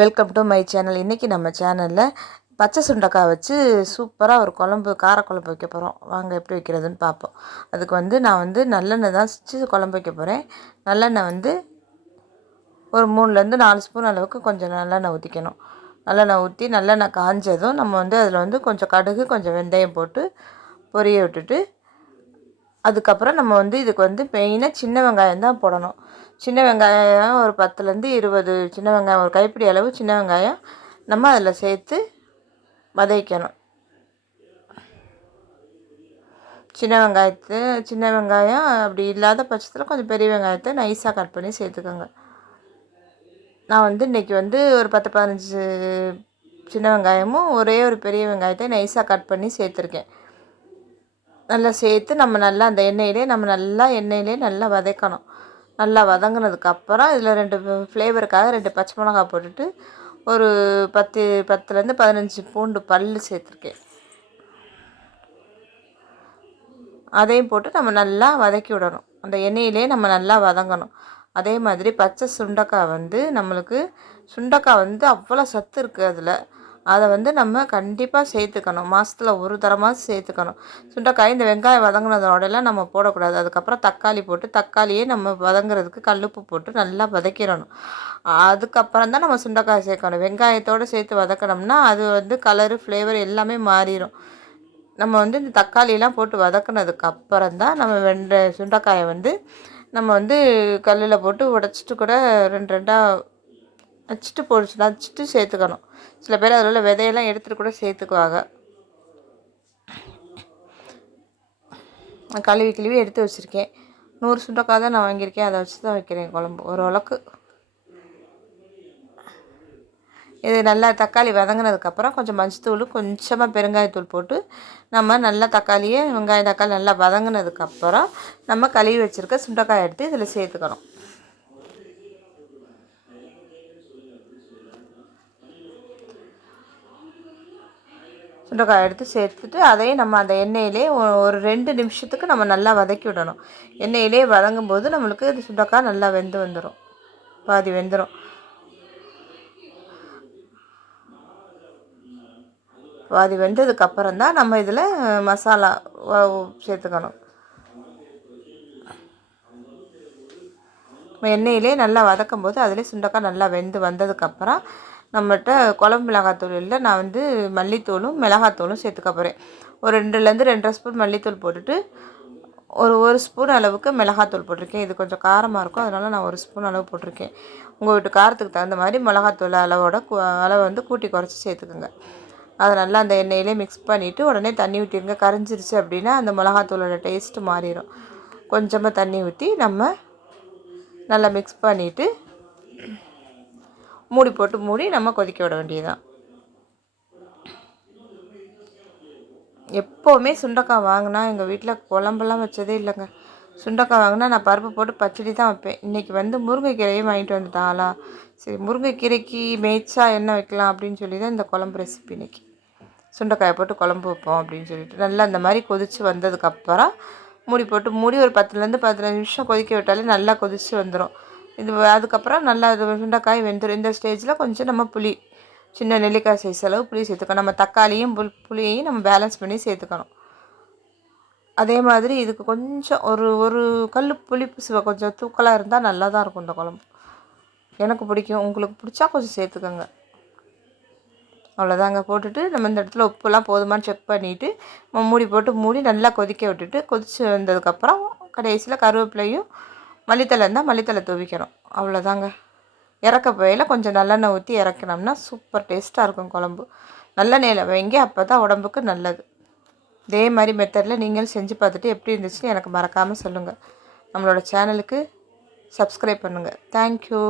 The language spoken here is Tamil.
Welcome to my channel. இன்றைக்கி நம்ம சேனலில் பச்சை சுண்டைக்காய் வச்சு சூப்பராக ஒரு குழம்பு, காரக்குழம்பு வைக்க போகிறோம். வாங்க எப்படி வைக்கிறதுன்னு பார்ப்போம். அதுக்கு நான் நல்லெண்ணெய் தான் வச்சு குழம்பு வைக்க போகிறேன். நல்லெண்ணெய் ஒரு 3லேருந்து 4 ஸ்பூன் அளவுக்கு கொஞ்சம் நல்லெண்ணெய் ஊற்றிக்கணும். நல்லெண்ணெய் ஊற்றி நல்லெண்ணெய் காஞ்சதும் நம்ம அதில் கொஞ்சம் கடுகு, கொஞ்சம் வெந்தயம் போட்டு பொரிய விட்டுட்டு, அதுக்கப்புறம் நம்ம இதுக்கு மெயினாக சின்ன வெங்காயம் தான் போடணும். சின்ன வெங்காயம் ஒரு 10லேருந்து 20 சின்ன வெங்காயம், ஒரு கைப்பிடி அளவு சின்ன வெங்காயம் நம்ம அதில் சேர்த்து வதக்கணும். சின்ன வெங்காயம் அப்படி இல்லாத பட்சத்தில் கொஞ்சம் பெரிய வெங்காயத்தை நைஸாக கட் பண்ணி சேர்த்துக்கோங்க. நான் இன்றைக்கி ஒரு 10-15 சின்ன வெங்காயமும் ஒரே ஒரு பெரிய வெங்காயத்தை நைஸாக கட் பண்ணி சேர்த்துருக்கேன். நல்லா சேர்த்து நம்ம நல்லா அந்த எண்ணெயிலே நல்லா வதக்கணும். நல்லா வதங்கினதுக்கப்புறம் இதில் 2 ஃப்ளேவருக்காக 2 பச்சை மிளகாய் போட்டுட்டு ஒரு 10லேருந்து 15 பூண்டு பல் சேர்த்துருக்கேன். அதையும் போட்டு நம்ம நல்லா வதக்கி விடணும். அந்த எண்ணெயிலே நம்ம நல்லா வதங்கணும். அதே மாதிரி பச்சை சுண்டைக்காய் நம்மளுக்கு சுண்டைக்காய் அவ்வளோ சத்து இருக்குது அதில். அதை நம்ம கண்டிப்பாக சேர்த்துக்கணும். மாதத்தில் ஒரு தரமாக சேர்த்துக்கணும். சுண்டைக்காய் இந்த வெங்காயம் வதங்கினதோடலாம் நம்ம போடக்கூடாது. அதுக்கப்புறம் தக்காளி போட்டு தக்காளியே நம்ம வதங்குறதுக்கு கல்லுப்பு போட்டு நல்லா வதக்கிடணும். அதுக்கப்புறம் தான் நம்ம சுண்டைக்காய் சேர்க்கணும். வெங்காயத்தோடு சேர்த்து வதக்கினோம்னா அது கலரு, ஃப்ளேவர் எல்லாமே மாறிடும். நம்ம இந்த தக்காளியெலாம் போட்டு வதக்கினதுக்கப்புறம் தான் நம்ம சுண்டைக்காயை நம்ம கல்லில் போட்டு உடச்சிட்டு கூட 2 நச்சுட்டு சேர்த்துக்கணும். சில பேர் அதில் உள்ள விதையெல்லாம் எடுத்துகிட்டு கூட சேர்த்துக்குவாங்க. கழுவி எடுத்து வச்சுருக்கேன். 100 சுண்டைக்காய் தான் நான் வாங்கியிருக்கேன். அதை வச்சு தான் வைக்கிறேன் குழம்பு. ஓரளவுக்கு இது நல்லா தக்காளி வதங்கினதுக்கப்புறம் கொஞ்சம் மஞ்சத்தூள், கொஞ்சமாக பெருங்காயத்தூள் போட்டு நம்ம நல்லா வெங்காயம் தக்காளி நல்லா வதங்கினதுக்கப்புறம் நம்ம கழுவி வச்சுருக்க சுண்டைக்காய் எடுத்து இதில் சேர்த்துக்கணும். சுண்டைக்காய் எடுத்து சேர்த்துட்டு அதையும் நம்ம அந்த எண்ணெயிலே ஒரு 2 நிமிஷத்துக்கு நம்ம நல்லா வதக்கி விடணும். எண்ணெயிலே வதங்கும்போது நம்மளுக்கு இது சுண்டைக்காய் நல்லா வெந்து வந்துடும். பாதி வெந்துடும். பாதி வெந்ததுக்கப்புறம் தான் நம்ம இதில் மசாலா சேர்த்துக்கணும். எண்ணெயிலே நல்லா வதக்கும் போது அதிலே சுண்டைக்காய் நல்லா வெந்து வந்ததுக்கப்புறம் நம்மகிட்ட குழம்பு மிளகாத்தூள் இல்லை, நான் மல்லித்தூளும் மிளகாத்தூளும் சேர்த்துக்க போகிறேன். ஒரு 2லேருந்து 2.5 ஸ்பூன் மல்லித்தூள் போட்டுட்டு ஒரு ஸ்பூன் அளவுக்கு மிளகாத்தூள் போட்டிருக்கேன். இது கொஞ்சம் காரமாக இருக்கும், அதனால் நான் 1 ஸ்பூன் அளவு போட்டிருக்கேன். உங்கள் வீட்டு காரத்துக்கு தகுந்த மாதிரி மிளகாத்தூள் அளவு கூட்டி குறைச்சி சேர்த்துக்குங்க. அதை நல்லா அந்த எண்ணெயிலே மிக்ஸ் பண்ணிவிட்டு உடனே தண்ணி ஊற்றிடுங்க. கரைஞ்சிருச்சு அப்படின்னா அந்த மிளகாத்தூளோட டேஸ்ட்டு மாறிடும். கொஞ்சமாக தண்ணி ஊற்றி நம்ம நல்லா மிக்ஸ் பண்ணிவிட்டு மூடி நம்ம கொதிக்க விட வேண்டியதுதான். எப்போவுமே சுண்டைக்காய் வாங்கினா எங்கள் வீட்டில் குழம்பெல்லாம் வச்சதே இல்லைங்க. சுண்டைக்காய் வாங்கினா நான் பருப்பு போட்டு பச்சடி தான் வைப்பேன். இன்றைக்கி முருங்கைக்கீரையும் வாங்கிட்டு வந்துட்டாங்களா, சரி முருங்கைக்கீரைக்கு மேய்ச்சா என்ன வைக்கலாம் அப்படின்னு சொல்லி தான் இந்த குழம்பு ரெசிபி. இன்றைக்கி சுண்டைக்காயை போட்டு குழம்பு வைப்போம் அப்படின்னு சொல்லிட்டு நல்லா அந்த மாதிரி கொதித்து வந்ததுக்கப்புறம் மூடி ஒரு 10லேருந்து 15 நிமிஷம் கொதிக்க விட்டாலே நல்லா கொதித்து வந்துடும். அதுக்கப்புறம் நல்லா சுண்டைக்காய் வெந்துடும். இந்த ஸ்டேஜில் கொஞ்சம் நம்ம சின்ன நெல்லிக்காய் சைஸ் அளவு புளி சேர்த்துக்கணும். நம்ம தக்காளியும் புளியையும் நம்ம பேலன்ஸ் பண்ணி சேர்த்துக்கணும். அதே மாதிரி இதுக்கு கொஞ்சம் ஒரு கல் புளிப்பு கொஞ்சம் தூக்கலாக இருந்தால் நல்லா தான் இருக்கும் இந்த குழம்பு. எனக்கு பிடிக்கும், உங்களுக்கு பிடிச்சா கொஞ்சம் சேர்த்துக்கோங்க. அவ்வளோதாங்க. போட்டுட்டு நம்ம இந்த இடத்துல உப்புலாம் போதுமானு செக் பண்ணிவிட்டு மூடி நல்லா கொதிக்க விட்டுட்டு கொதித்து வந்ததுக்கப்புறம் கடைசியில் கருவேப்பிலையும் மல்லித்தலை இருந்தால் மல்லித்தலை தூவிக்கணும். அவ்வளோதாங்க. இறக்க போயில் கொஞ்சம் நல்லெண்ணெய் ஊற்றி இறக்கினோம்னா சூப்பர் டேஸ்ட்டாக இருக்கும் குழம்பு. நல்லெண்ணெயில் வைங்க, அப்போ தான் உடம்புக்கு நல்லது. இதே மாதிரி மெத்தடில் நீங்களும் செஞ்சு பார்த்துட்டு எப்படி இருந்துச்சுன்னு எனக்கு மறக்காமல் சொல்லுங்கள். நம்மளோட சேனலுக்கு சப்ஸ்கிரைப் பண்ணுங்கள். தேங்க்யூ.